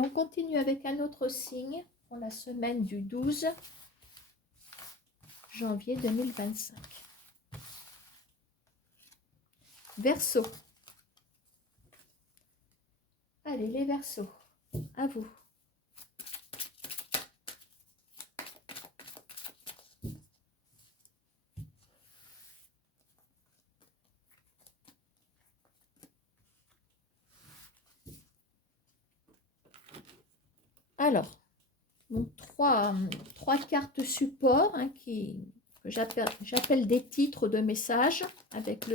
Et on continue avec un autre signe pour la semaine du 12 janvier 2025. Verseau. Allez, les Verseaux, à vous. Alors, donc trois cartes support hein, que j'appelle des titres de messages avec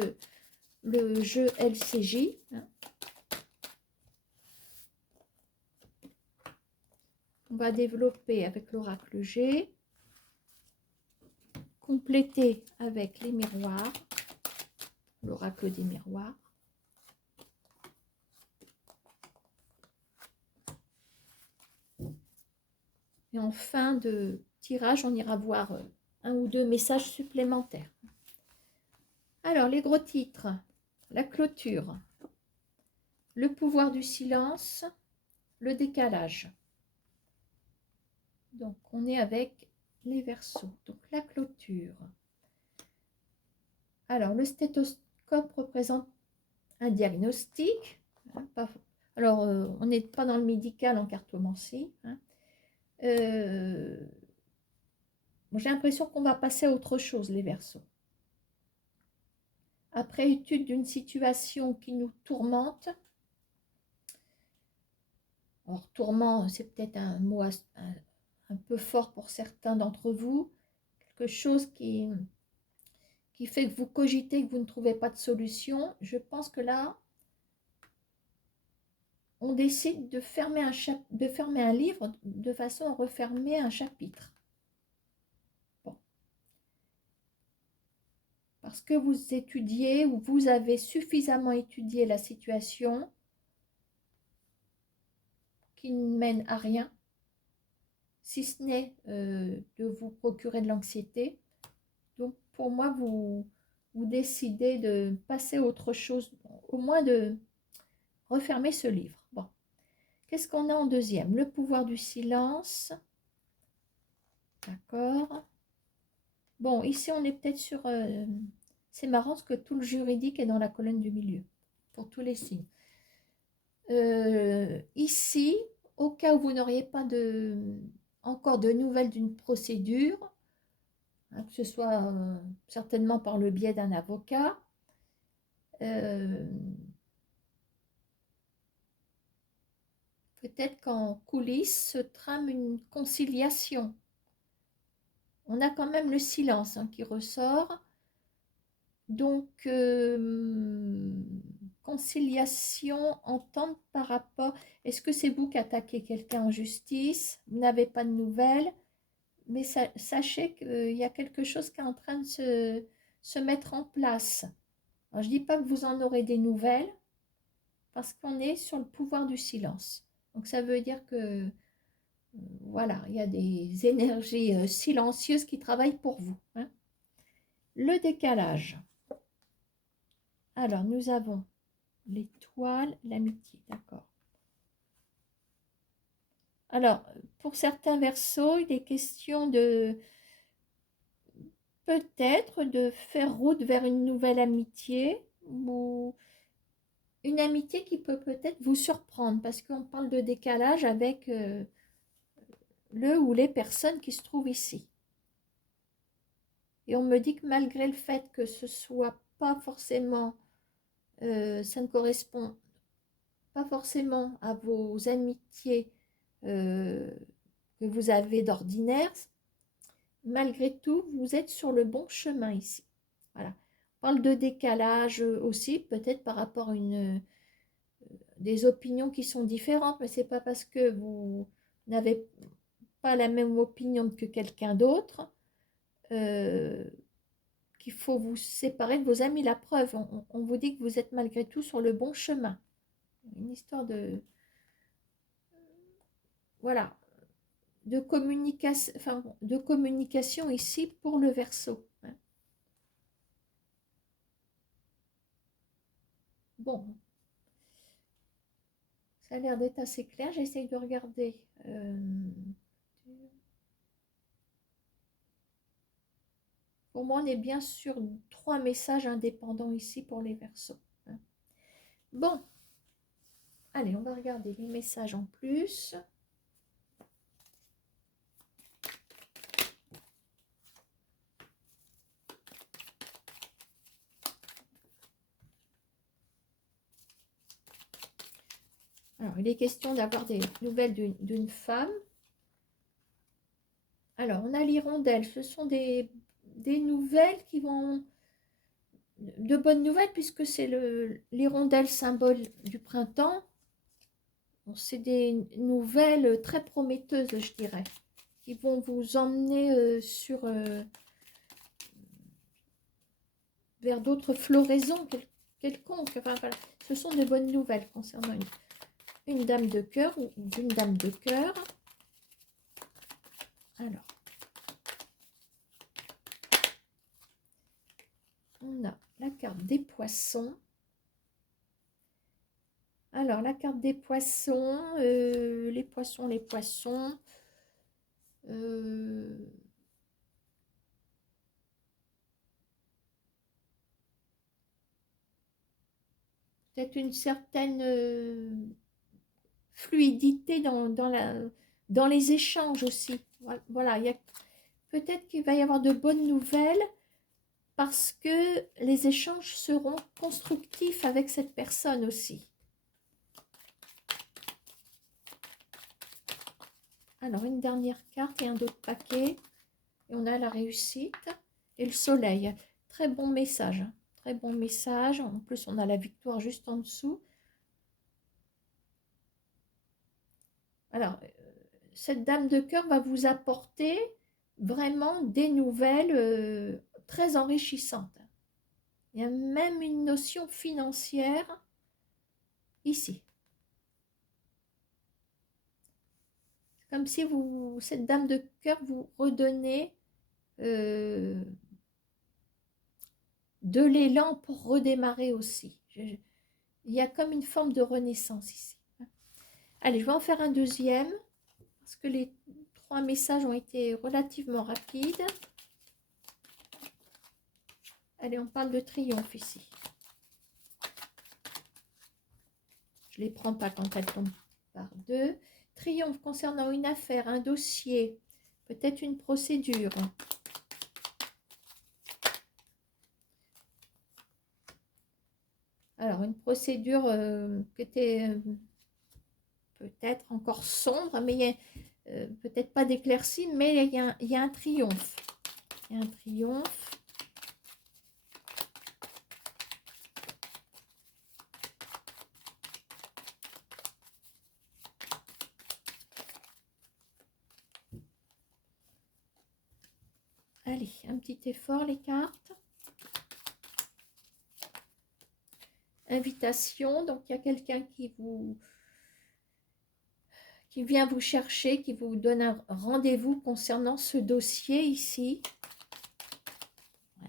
le jeu LCJ. Hein. On va développer avec l'oracle G, compléter avec les miroirs, l'oracle des miroirs. Et en fin de tirage, on ira voir un ou deux messages supplémentaires. Alors, les gros titres, la clôture, le pouvoir du silence, le décalage. Donc, on est avec les Verseaux. Donc, la clôture. Alors, le stéthoscope représente un diagnostic. Hein, alors, on n'est pas dans le médical en cartomancie. Hein. J'ai l'impression qu'on va passer à autre chose, les Verseaux. Après étude d'une situation qui nous tourmente, alors tourment, c'est peut-être un mot un peu fort pour certains d'entre vous, quelque chose qui fait que vous cogitez, que vous ne trouvez pas de solution. Je pense que là, on décide de fermer un livre de façon à refermer un chapitre. Bon. Parce que vous étudiez ou vous avez suffisamment étudié la situation qui ne mène à rien, si ce n'est de vous procurer de l'anxiété. Donc pour moi, vous décidez de passer à autre chose, au moins de refermer ce livre. Bon. Qu'est-ce qu'on a en deuxième? Le pouvoir du silence. D'accord. Bon, ici, on est peut-être sur... c'est marrant parce que tout le juridique est dans la colonne du milieu, pour tous les signes. Ici, au cas où vous n'auriez pas encore de nouvelles d'une procédure, hein, que ce soit certainement par le biais d'un avocat, peut-être qu'en coulisses se trame une conciliation. On a quand même le silence hein, qui ressort. Donc, conciliation, entente par rapport... Est-ce que c'est vous qui attaquez quelqu'un en justice? Vous n'avez pas de nouvelles, mais sachez qu'il y a quelque chose qui est en train de se mettre en place. Alors, je ne dis pas que vous en aurez des nouvelles, parce qu'on est sur le pouvoir du silence. Donc, ça veut dire que, voilà, il y a des énergies silencieuses qui travaillent pour vous. Hein. Le décalage. Alors, nous avons l'étoile, l'amitié, d'accord. Alors, pour certains Verseaux, il est question de peut-être de faire route vers une nouvelle amitié ou une amitié qui peut peut-être vous surprendre parce qu'on parle de décalage avec le ou les personnes qui se trouvent ici. Et on me dit que malgré le fait que ce soit pas forcément, ça ne correspond pas forcément à vos amitiés que vous avez d'ordinaire, malgré tout, vous êtes sur le bon chemin ici. Voilà. On parle de décalage aussi, peut-être par rapport à des opinions qui sont différentes, mais ce n'est pas parce que vous n'avez pas la même opinion que quelqu'un d'autre qu'il faut vous séparer de vos amis. La preuve, on vous dit que vous êtes malgré tout sur le bon chemin. Une histoire de... Voilà. De communication ici pour le Verseau. Hein. Bon. Ça a l'air d'être assez clair. J'essaye de regarder. Pour moi, on est bien sur 3 messages indépendants ici pour les Verseaux. Hein. Bon, allez, on va regarder les messages en plus. Alors, il est question d'avoir des nouvelles d'une femme. Alors, on a l'hirondelle. Ce sont des nouvelles qui vont... De bonnes nouvelles, puisque c'est l'hirondelle symbole du printemps. Bon, c'est des nouvelles très prometteuses, je dirais, qui vont vous emmener vers d'autres floraisons quelconques. Enfin, voilà. Ce sont de bonnes nouvelles concernant une dame de cœur ou d'une dame de cœur. Alors, on a la carte des poissons. Alors, la carte des poissons, les poissons. Peut-être une certaine fluidité dans les échanges aussi. Voilà, peut-être qu'il va y avoir de bonnes nouvelles parce que les échanges seront constructifs avec cette personne aussi. Alors, une dernière carte et un autre paquet. Et on a la réussite et le soleil. Très bon message. Très bon message. En plus, on a la victoire juste en dessous. Alors, cette dame de cœur va vous apporter vraiment des nouvelles très enrichissantes. Il y a même une notion financière ici. Comme si cette dame de cœur vous redonnait de l'élan pour redémarrer aussi. Il y a comme une forme de renaissance ici. Allez, je vais en faire un deuxième, parce que les 3 messages ont été relativement rapides. Allez, on parle de triomphe ici. Je ne les prends pas quand elles tombent par 2. Triomphe concernant une affaire, un dossier, peut-être une procédure. Alors, une procédure qui était peut-être encore sombre, mais peut-être pas d'éclaircie, mais il y a un triomphe. Il y a un triomphe. Allez, un petit effort, les cartes. Invitation, donc il y a quelqu'un qui vient vous chercher, qui vous donne un rendez-vous concernant ce dossier ici.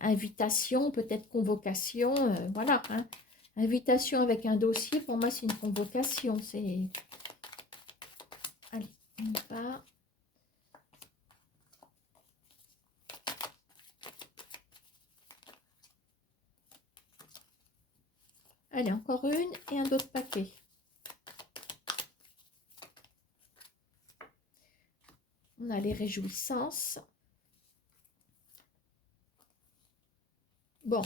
Invitation, peut-être convocation, voilà. Hein. Invitation avec un dossier, pour moi, c'est une convocation. C'est... Allez, on va... Allez, encore une et un autre paquet. On a les réjouissances. Bon.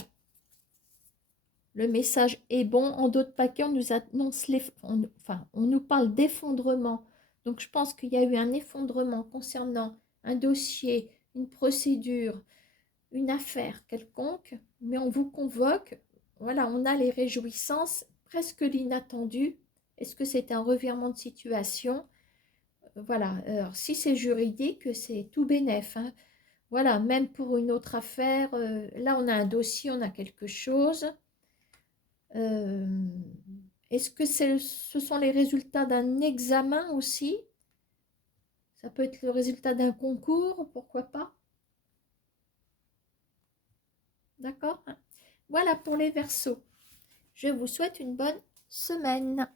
Le message est bon. En d'autres paquets, on nous annonce on nous parle d'effondrement. Donc, je pense qu'il y a eu un effondrement concernant un dossier, une procédure, une affaire quelconque. Mais on vous convoque. Voilà, on a les réjouissances, presque l'inattendu. Est-ce que c'est un revirement de situation? Voilà. Alors, si c'est juridique, c'est tout bénef. Hein. Voilà, même pour une autre affaire, là, on a un dossier, on a quelque chose. Est-ce que ce sont les résultats d'un examen aussi? Ça peut être le résultat d'un concours, pourquoi pas? D'accord? Voilà pour les Verseaux. Je vous souhaite une bonne semaine.